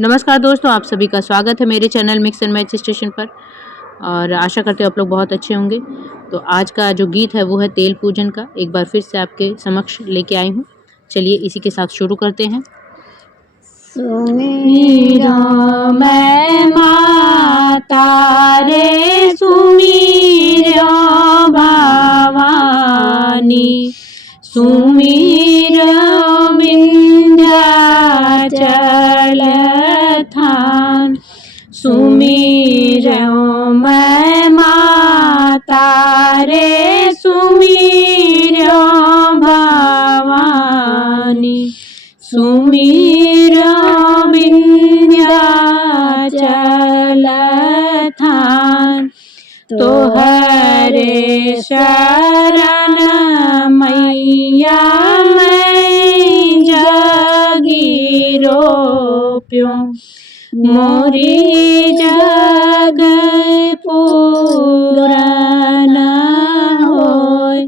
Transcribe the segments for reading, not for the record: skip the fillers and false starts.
नमस्कार दोस्तों, आप सभी का स्वागत है मेरे channel mix and match station पर। और आशा करते हो आप लोग बहुत अच्छे होंगे। तो आज का जो गीत है वो है तेल पूजन का। एक बार फिर से आपके समक्ष लेके आई हूँ। चलिए इसी के साथ शुरू करते हैं। सुमिरो मैं माता रे सुमिरो भवानी, सुमिरो विंध्याचल थान, सुमिरो मैं माता रे सुमिरो भवानी, सुमिरो विंध्याचल थान, तोहरे शरण मैया मैं जगीरो प्यो, मोरी जग पूरन होय,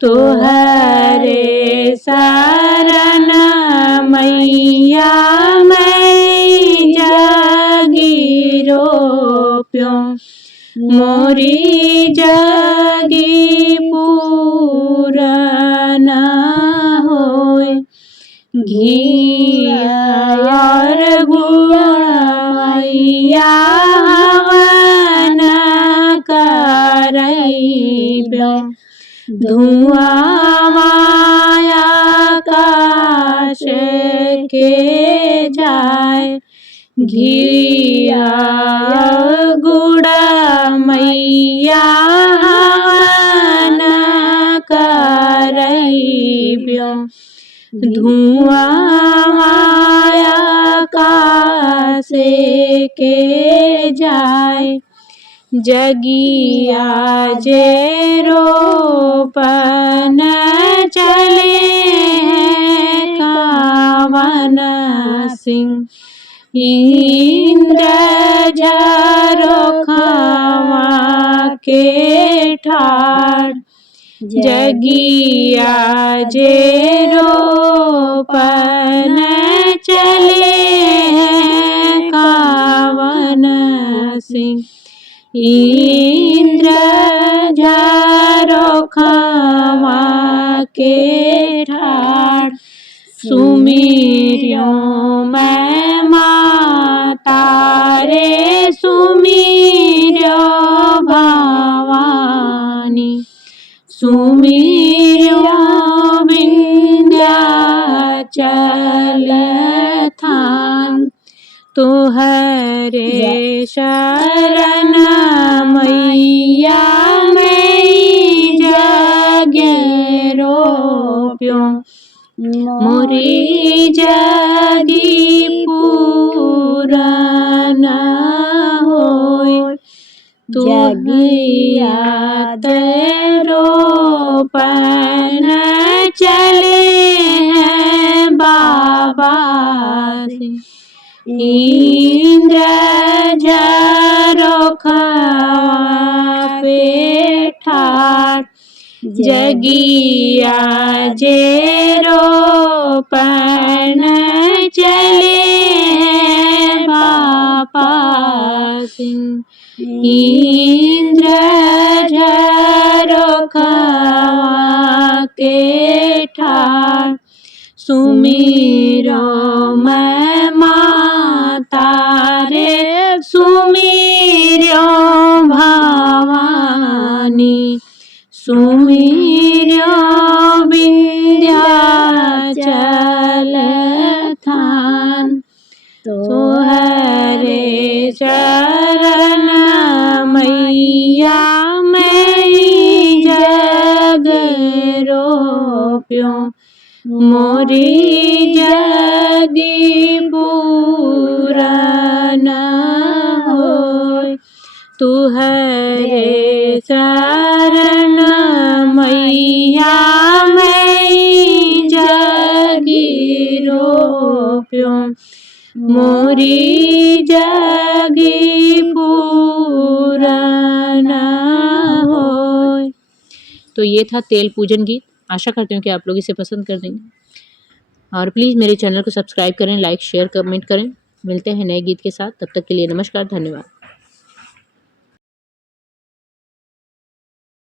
तोहरे शरण मैया मैं जगीरो प्यो, मोरी जगी पूरन होय, घियार गुआइया हवन करैब्यो, धुआं माया आकाश के जाय, घिया गुड़ा मैया हवन करैब्यो, धुआं माया आकाश के जाय, जगिया जे रोपन चले कावन सिंह, इंद्र झरोखवा के ठाड़, जगिया जे रोपन चले कावन सिंह, इंद्र झरोखवा के ठाड़, सुमिरो मैं माता रे सुमिरो भवानी, सुमिरो विंध्याचल थान, तोहरे शरण मैया मैं जगीरो प्यो, मोरी जगी पूरन होय, जगिया रोपन चले हैं बाबा से, इंद्र झरोखवा पे ठाड़, जगिया जे रोपन चले बाबा सिंह, इंद्र झरोखवा के ठाड़, सुमिरो मैं माता रे सुमिरो भवानी, सुमिरो विंध्याचल थान, तोहरे शरण मैया मैं जगीरो प्यो, मोरी जगी पूरन होय, तुहरे शरण मैया मैं जगीरो प्यो, मोरी जगी पूरन होय। तो ये था तेल पूजन गीत। आशा करती हूँ कि आप लोग इसे पसंद कर देंगे और प्लीज़ मेरे चैनल को सब्सक्राइब करें, लाइक शेयर कमेंट करें मिलते हैं नए गीत के साथ, तब तक के लिए नमस्कार, धन्यवाद।